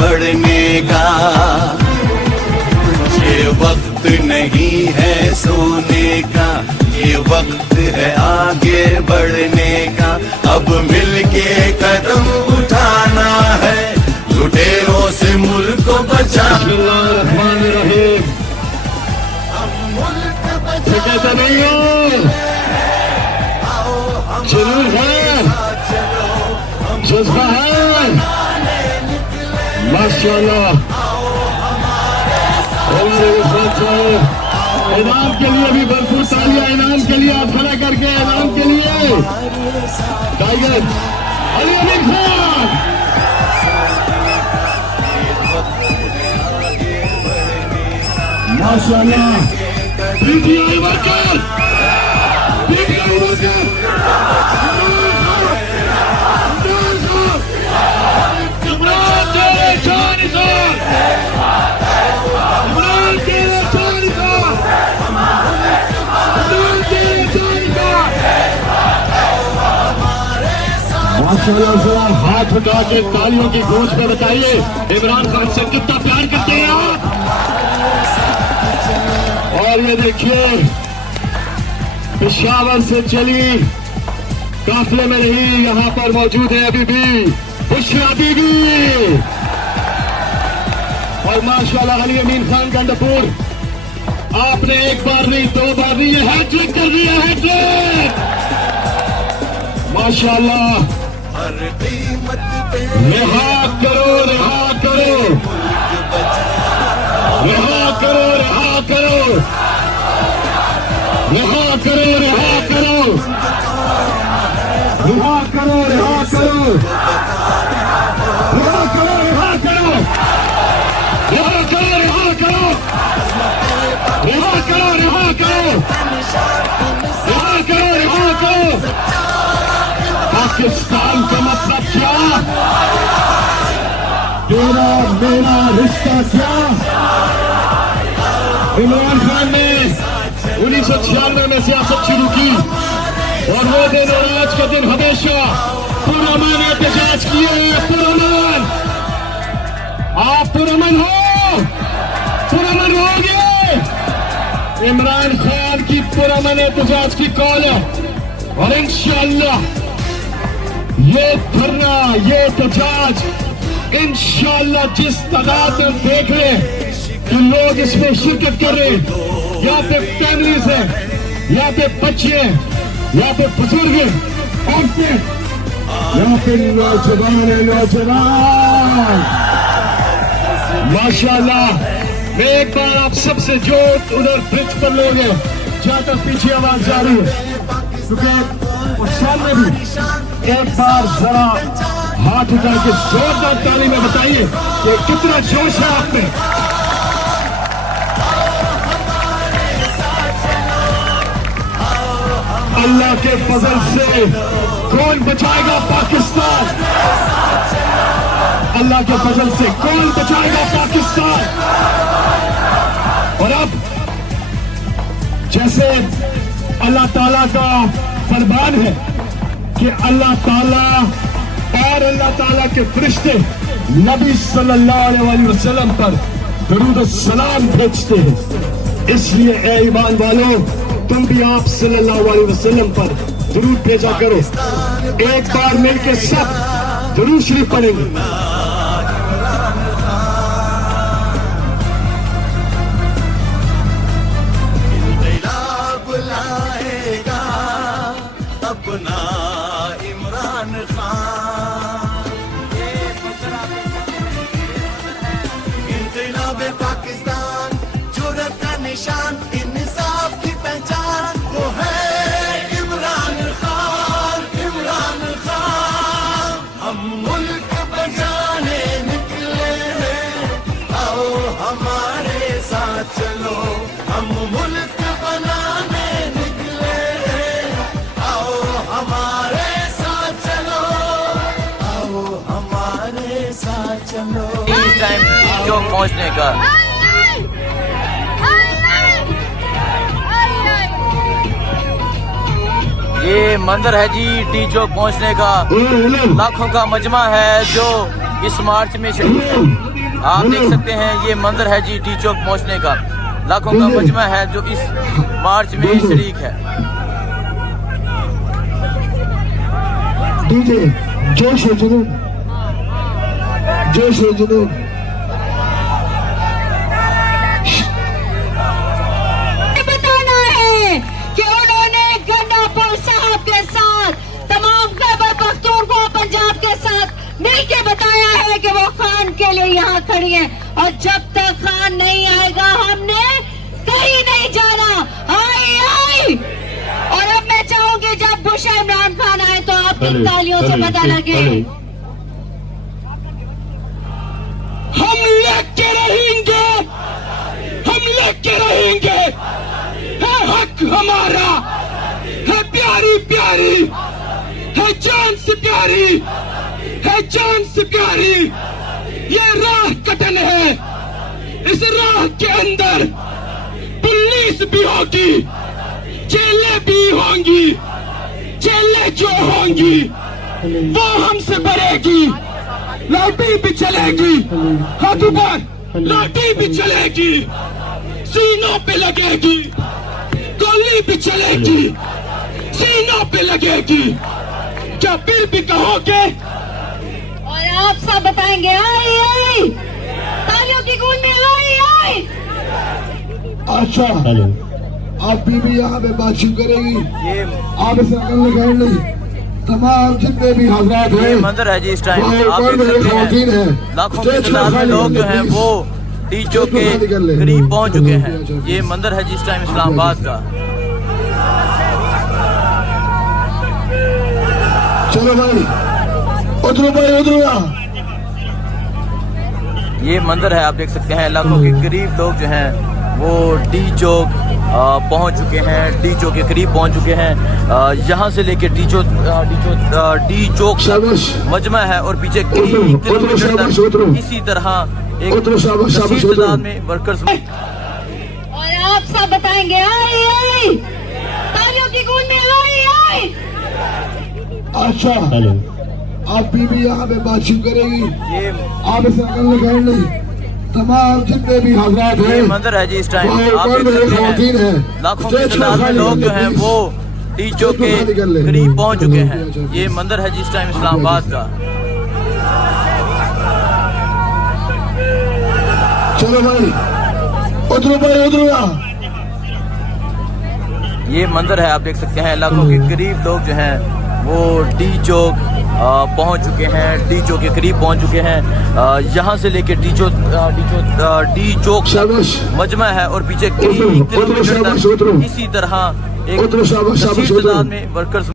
बढ़ने का। ये वक्त नहीं है सोने का, ये वक्त है आगे बढ़ने का। अब मिलके कदम उठाना है, लुटेरों से मुल्क को बचाना। कहते नहीं हो, जरूर है, जज्बा है, माशाल्लाह। इनाम के लिए भी भरपूर तालियां, इनाम के लिए आप खड़ा करके, इनाम के लिए टाइगर अली अमीर खान। माशाल्लाह, PTI worker, PTI worker, Imran तेरे जानिसार, इमरान तेरे जानिसार, इमरान तेरे जानिसार। माशाल्लाह, जरा हाथ उठा के तालियों की गूंज में बताइए इमरान खान से कितना प्यार करते हैं आप। और ये देखिए, पेशावर से चली काफिले में रही, यहाँ पर मौजूद है अभी भी बुशरा बीबी। और माशाल्लाह अली अमीन खान गंडपुर, आपने एक बार नहीं, दो बार नहीं, ये हैट्रिक कर दिया, हैट्रिक। माशाल्लाह, रिहा करो, रिहा करो, रिहा करो, रिहा करो, रिहा करो, रिहा करो, रिहा करो, रिहा करो, रिहा करो, रिहा करो, रिहा करो, रिहा करो, रिहा करो, रिहा करो, रिहा करो, रिहा करो। पाकिस्तान का मतलब क्या, तेरा मेरा रिश्ता क्या। इमरान खान ने 1996 में सियासत शुरू की और वो दिन और आज के दिन हमेशा पुरअमन एहतजाज किए हैं। पुरअमन, आप पुरअमन हो, पुरअमन रहोगे। इमरान खान की पुरअमन एहतजाज की कॉल है और इंशाअल्लाह ये धरना, ये एहतजाज इंशाअल्लाह जिस तादाद में देख रहे हैं कि लोग इसमें शिरकत कर रहे हैं, यहाँ पे फैमिलीज हैं, यहाँ पे बच्चे हैं, यहाँ पे बुजुर्ग हैं, औरतें, यहाँ पे नौजवान है, नौजवान। माशाल्लाह, मैं एक बार आप सबसे जो उधर ब्रिज पर लोग हैं, जहाँ तक पीछे आवाज जा रही है, क्योंकि उस सामने भी एक बार जरा हाथ उठा के जोरदार ताली में बताइए कि कितना जोश है आप में। अल्लाह के फजल से कौन बचाएगा पाकिस्तान, अल्लाह के फजल से कौन बचाएगा पाकिस्तान। और अब जैसे अल्लाह ताला का फरमान है कि अल्लाह ताला और अल्लाह ताला के फरिश्ते नबी सल्लल्लाहु अलैहि वसल्लम पर दरूद सलाम भेजते हैं, इसलिए ए ईमान वालों, तुम भी आप सल्लल्लाहु अलैहि वसल्लम पर दरूद भेजा करो। एक बार मिलकर सब दरूद शरीफ पढ़ेंगे। अपना इमरान खान, इंक़िलाब पाकिस्तान, जुर्रत का निशान, इंसाफ की पहचान, वो है इमरान खान, इमरान खान। हम मुल्क बचाने निकले हैं, आओ हमारे साथ चलो। हम मुल्क बनाने निकले हैं, आओ हमारे साथ चलो, आओ हमारे साथ चलो। इस टाइम जो पहुंचने का ये मंजर है जी, टी चौक पहुंचने का। लाखों का मजमा है जो इस मार्च में शरीक है। आप देख सकते हैं ये मंदिर है जी डी चौक पहुंचने का। लाखों का मजमा है जो इस मार्च में शरीक है। डीजे जोश है जुनून, जोश है जुनून। बताना है कि उन्होंने गंडापुर साहब के साथ तमाम खैबर पख्तूनख्वा पंजाब के साथ मिलकर बताया है कि वो खान के लिए यहाँ खड़ी है, और जब तक खान नहीं आएगा हमने कहीं नहीं जाना। आई आई। और अब मैं चाहूंगी जब बुश इमरान खान आए तो आपकी तालियों से पता लगे। हम लेके रहेंगे, हम लेके रहेंगे। है हक हमारा, है प्यारी प्यारी, है जान से प्यारी, है जान से प्यारी। ये राह कटन है, इस राह के अंदर पुलिस भी होगी, जेलें भी होंगी। जेलें जो होंगी वो हमसे भरेगी, लाठी भी चलेगी, हाथों पर लाठी भी चलेगी, सीनों पे लगेगी, गोली भी चलेगी, सीनों पे लगेगी। क्या फिर भी कहोगे? और आप सब बताएंगे आई आई। तालियों की गूंज में आई आई। अच्छा, आप बीबी यहाँ पे बातचीत करेगी, आप इसे अकल लगाए नहीं। तमाम जितने भी हजरात हैं, ये मंदिर है जी इस टाइम आप देख सकते हैं। लाखों की तादाद में लोग जो हैं वो डी चौक के करीब पहुंच चुके हैं। ये मंदिर है जी इस टाइम इस्लामाबाद का। चलो भाई उतरो, भाई उतरो। ये मंदिर है आप देख सकते हैं। लाखों के करीब लोग जो हैं वो डी चौक पहुंच चुके हैं, डी चौक के करीब पहुंच चुके हैं। यहाँ से लेके डी चौक मजमा है और पीछे कई किलोमीटर तक इसी तरह एक कसीर तादाद में वर्कर्स। और आप सब बताएंगे आई आई। तालियों की गूंज में आई आई। अच्छा, आप बीबी यहाँ पे बातचीत करेगी, ये आप इसे अकल लगाए नहीं। तमाम जितने भी हजरात हैं, ये मंदिर है जी इस टाइम आप देख सकते हैं। लाखों की तादाद में लोग जो हैं वो डी चौक के करीब पहुंच चुके हैं। ये मंदिर है जी इस टाइम इस्लामाबाद का। चलो भाई उतरो, भाई उतरो। ये मंदिर है आप देख सकते हैं। लाखों के करीब लोग जो हैं वो डी चौक पहुंच चुके हैं, डी चौक के करीब पहुंच चुके हैं। यहाँ से लेके डी चौक मजमा है और पीछे कई किलोमीटर तक इसी तरह एक कसीर तादाद में वर्कर्स।